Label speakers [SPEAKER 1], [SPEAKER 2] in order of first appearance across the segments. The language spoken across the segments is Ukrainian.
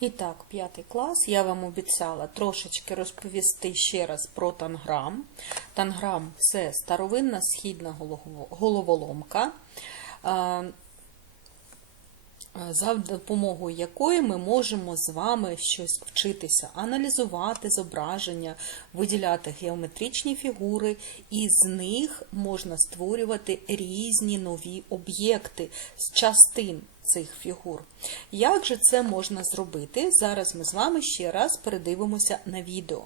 [SPEAKER 1] І так, п'ятий клас. Я вам обіцяла трошечки розповісти ще раз про танграм. Танграм це старовинна східна голов- головоломка, е, за допомогою якої ми можемо з вами щось вчитися, аналізувати зображення, виділяти геометричні фігури, і з них можна створювати різні нові об'єкти з частин цих фігур. Як же це можна зробити? Зараз ми з вами ще раз передивимося на відео.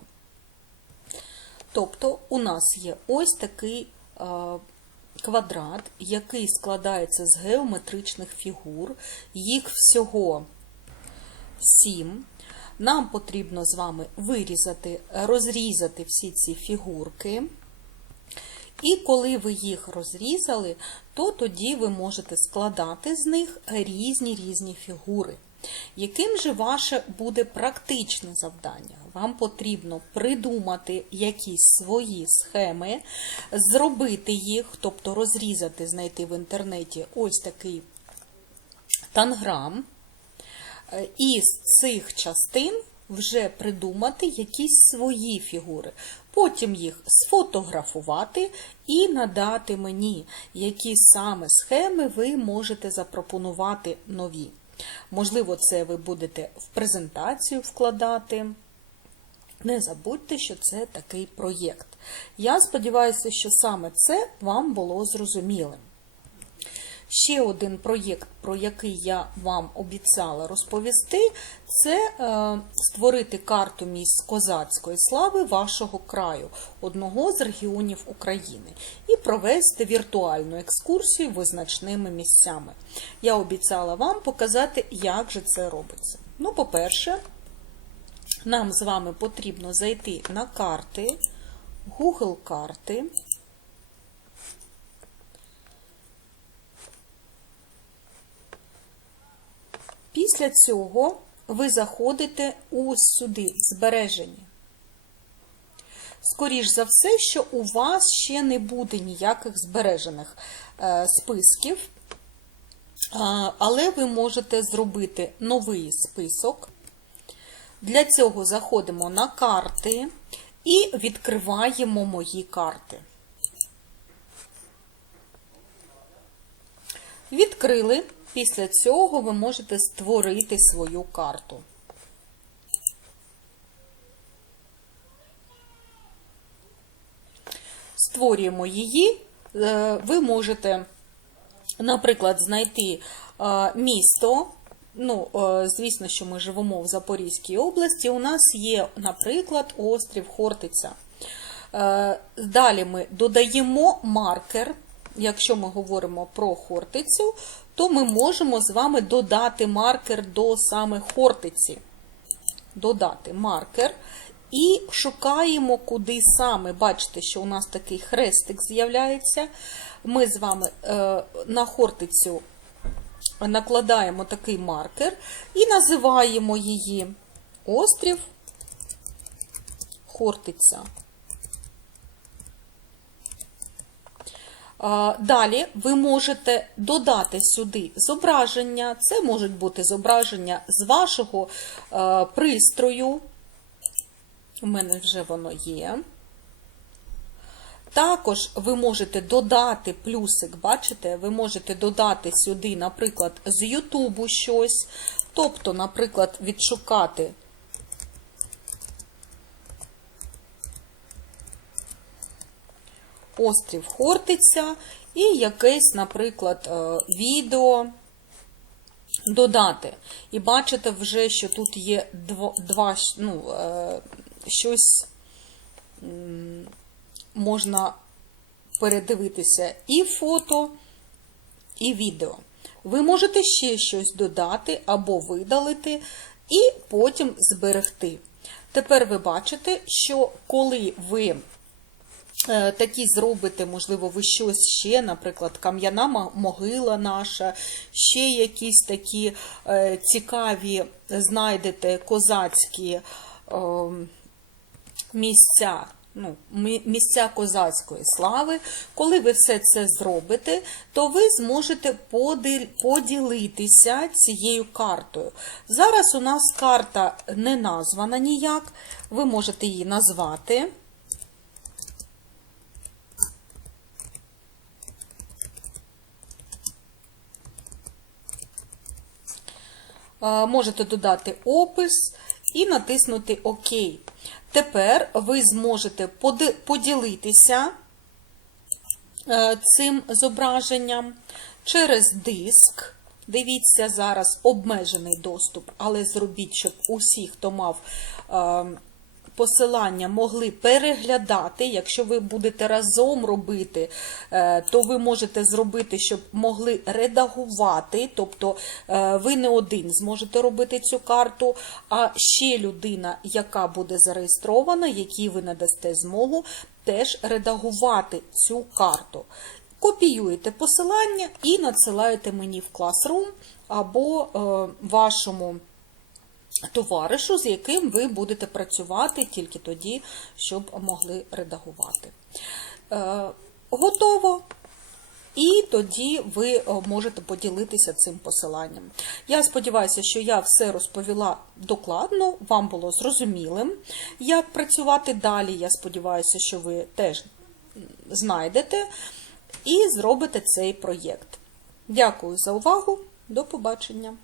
[SPEAKER 1] Тобто, у нас є ось такий е, квадрат, який складається з геометричних фігур, їх всього 7. Нам потрібно з вами вирізати, розрізати всі ці фігурки. І коли ви їх розрізали, то тоді ви можете складати з них різні різні фігури. Яким же ваше буде практичне завдання? Вам потрібно придумати якісь свої схеми, зробити їх, тобто розрізати, знайти в інтернеті ось такий танграм, Е, і з цих частин вже придумати якісь свої фігури. Потім їх сфотографувати і надати мені, які саме схеми ви можете запропонувати нові. Можливо, це ви будете в презентацію вкладати. Не забудьте, що це такий проєкт. Я сподіваюся, що саме це вам було зрозумілим. Ще один проєкт, про який я вам обіцяла розповісти, це е, створити карту місць козацької слави вашого краю, одного з регіонів України, і провести віртуальну екскурсію визначними місцями. Я обіцяла вам показати, як же це робиться. Ну, по-перше, нам з вами потрібно зайти на карти, Google карти. Після цього ви заходите ось сюди, в збереження. Скоріш за все, що у вас ще не буде ніяких збережених е, списків, але ви можете зробити новий список. Для цього заходимо на карти і відкриваємо мої карти. Відкрили. Після цього ви можете створити свою карту. Створюємо її. Е, Ви можете, наприклад, знайти е, місто. Ну, е, звісно, що ми живемо в Запорізькій області. У нас є, наприклад, острів Хортиця. Е, Далі ми додаємо маркер. Якщо ми говоримо про Хортицю, то ми можемо з вами додати маркер до саме Хортиці. Додати маркер. І шукаємо, куди саме. Бачите, що у нас такий хрестик з'являється. Ми з вами е, на Хортицю накладаємо такий маркер і називаємо її острів Хортиця. Далі ви можете додати сюди зображення. Це можуть бути зображення з вашого е, пристрою. У мене вже воно є. Також ви можете додати плюсик, бачите, ви можете додати сюди, наприклад, з Ютубу щось. Тобто, наприклад, відшукати острів Хортиця і якесь, наприклад, е, відео додати. І бачите вже, що тут є два, ну, е, щось можна передивитися і фото, і відео. Ви можете ще щось додати або видалити, і потім зберегти. Тепер ви бачите, що коли ви е, такі зробите, можливо, ви щось ще, наприклад, кам'яна могила наша, ще якісь такі е, цікаві знайдете козацькі е, місця ну, місця козацької слави. Коли ви все це зробите, то ви зможете поділитися цією картою. Зараз у нас карта не названа ніяк, ви можете її назвати. Е, Можете додати опис і натиснути ОК. Тепер ви зможете поділитися е, цим зображенням через диск. Дивіться, зараз обмежений доступ, але зробіть, щоб усі, хто мав е, посилання, могли переглядати. Якщо ви будете разом робити, е, то ви можете зробити, щоб могли редагувати. Тобто е, ви не один зможете робити цю карту, а ще людина, яка буде зареєстрована, якій ви надасте змогу, теж редагувати цю карту. Копіюєте посилання і надсилаєте мені в Classroom або е, вашому товаришу, з яким ви будете працювати тільки тоді, щоб могли редагувати. Е, Готово. І тоді ви е, можете поділитися цим посиланням. Я сподіваюся, що я все розповіла докладно, вам було зрозумілим, як працювати далі. Я сподіваюся, що ви теж знайдете і зробите цей проєкт. Дякую за увагу. До побачення!